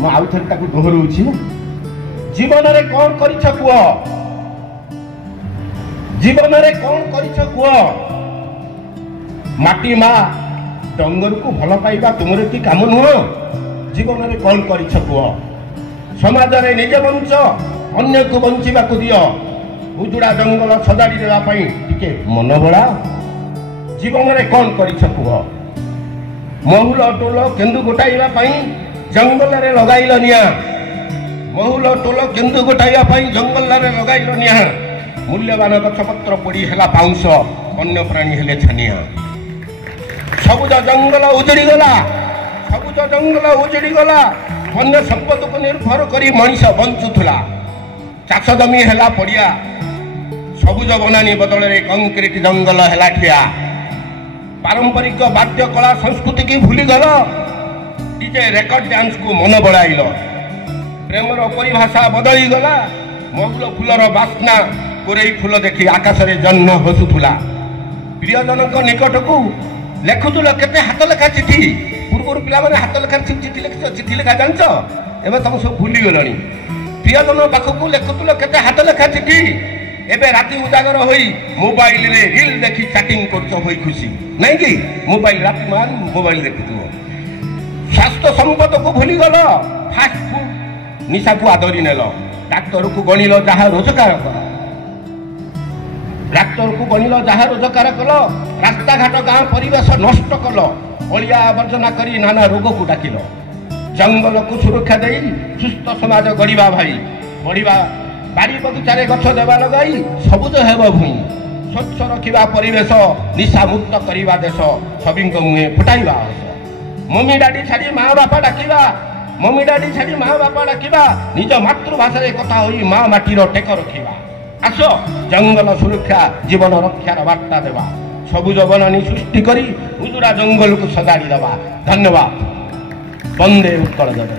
ମୁଁ ଆଉ ଥରେ ତାକୁ ଦୋହରଉଛି। ଜୀବନରେ କ'ଣ କରିଛ କୁହ? ଜୀବନରେ କ'ଣ କରିଛ କୁହ? ମାଟି ମା ଡଙ୍ଗରକୁ ଭଲ ପାଇବା ତୁମର କି କାମ ନୁହଁ? ଜୀବନରେ କ'ଣ କରିଛ କୁହ? ସମାଜରେ ନିଜେ ବଞ୍ଚ, ଅନ୍ୟକୁ ବଞ୍ଚିବାକୁ ଦିଅ। ଉଜୁଡ଼ା ଜଙ୍ଗଲ ସଜାଡ଼ି ଦେବା ପାଇଁ ଟିକେ ମନ ବଳା। ଜୀବନରେ କ'ଣ କରିଛ କୁହ? ମହୁଲ ଟୋଲ କେନ୍ଦୁ ଗୋଟାଇବା ପାଇଁ ଜଙ୍ଗଲରେ ଲଗାଇଲ ନିଆଁ। ମହୁଲ ଟୋଲ କେନ୍ଦୁ ଗୋଟାଇବା ପାଇଁ ଜଙ୍ଗଲରେ ଲଗାଇଲ ନିଆଁ। ମୂଲ୍ୟବାନ ଗଛପତ୍ର ପୋଡ଼ି ହେଲା ପାଉଁଶ, ବନ୍ୟ ପ୍ରାଣୀ ହେଲେ ଛାନିଆ। ସବୁଜ ଜଙ୍ଗଲ ଉଜୁଡ଼ିଗଲା, ସବୁଜ ଜଙ୍ଗଲ ଉଜୁଡ଼ିଗଲା। ବନ୍ୟ ସମ୍ପଦକୁ ନିର୍ଭର କରି ମଣିଷ ବଞ୍ଚୁଥିଲା। ଚାଷ ଜମି ହେଲା ପଡ଼ିଆ, ସବୁଜ ବନାନୀ ବଦଳରେ କଂକ୍ରିଟ ଜଙ୍ଗଲ ହେଲା ଠିଆ। ପାରମ୍ପରିକ ବାଦ୍ୟ କଳା ସଂସ୍କୃତିକି ଭୁଲିଗଲ, ଡିଜେ ରେକର୍ଡ ଡ୍ୟାନ୍ସକୁ ମନ ବଳାଇଲ। ପ୍ରେମର ପରିଭାଷା ବଦଳିଗଲା, ମହୁଲ ଫୁଲର ବାସ୍ନା କୋରେଇ ଫୁଲ ଦେଖି ଆକାଶରେ ଜହ୍ନ ହସୁଥିଲା। ପ୍ରିୟଜନଙ୍କ ନିକଟକୁ ଲେଖୁଥିଲ କେତେ ହାତ ଲେଖା ଚିଠି। ପୂର୍ବରୁ ପିଲାମାନେ ହାତ ଲେଖା ଚିଠି ଲେଖିଛ, ଚିଠି ଲେଖା ଜାଣିଛ? ଏବେ ତମ ସବୁ ଭୁଲିଗଲଣି। ପ୍ରିୟଜନ ପାଖକୁ ଲେଖୁଥିଲ କେତେ ହାତ ଲେଖା ଚିଠି। ଏବେ ରାତି ଉଜାଗର ହୋଇ ମୋବାଇଲରେ ରିଲ୍ ଦେଖି ଚାଟିଂ କରୁଛ ହୋଇ ଖୁସି, ନାଇଁ କି? ମୋବାଇଲ ରାତି ମାନ ମୋବାଇଲ ଦେଖୁଥିବ। ସ୍ୱାସ୍ଥ୍ୟ ସମ୍ପଦକୁ ଭୁଲିଗଲ, ଫାଷ୍ଟ ଫୁଡ ନିଶାକୁ ଆଦରି ନେଲ। ଡାକ୍ତରକୁ ଗଣିଲ ଯାହା ରୋଜଗାର କର, ଡାକ୍ତରକୁ ଗଣିଲ ଯାହା ରୋଜଗାର କଲ। ରାସ୍ତାଘାଟ ଗାଁ ପରିବେଶ ନଷ୍ଟ କଲ, ଅଳିଆ ଆବର୍ଜନା କରି ନାନା ରୋଗକୁ ଡାକିଲ। ଜଙ୍ଗଲକୁ ସୁରକ୍ଷା ଦେଇ ସୁସ୍ଥ ସମାଜ ଗଢ଼ିବା ଭାଇ, ବଢ଼ିବା। ବାଡ଼ି ବଗିଚାରେ ଗଛ ଦେବା ଲଗାଇ ସବୁଜ ହେବ ଭୂଇଁ। ସ୍ୱଚ୍ଛ ରଖିବା ପରିବେଶ, ନିଶା ମୁକ୍ତ କରିବା ଦେଶ। ସଭିଙ୍କ ମୁହେଁ ଫୁଟାଇବା ହସ। ମମି ଡାଡି ଛାଡ଼ି ମା ବାପା ଡାକିବା, ମମି ଡାଡି ଛାଡ଼ି ମା ବାପା ଡାକିବା। ନିଜ ମାତୃଭାଷାରେ କଥା ହୋଇ ମା ମାଟିର ଟେକ ରଖିବା। ଆସ ଜଙ୍ଗଲ ସୁରକ୍ଷା ଜୀବନ ରକ୍ଷାର ବାର୍ତ୍ତା ଦେବା। ସବୁଜ ବନାନୀ ସୃଷ୍ଟି କରି ଉଜୁଡ଼ା ଜଙ୍ଗଲକୁ ସଜାଡ଼ି ଦେବା। ଧନ୍ୟବାଦ। ବନ୍ଦେ ଉତ୍କଳ ଜନନୀ।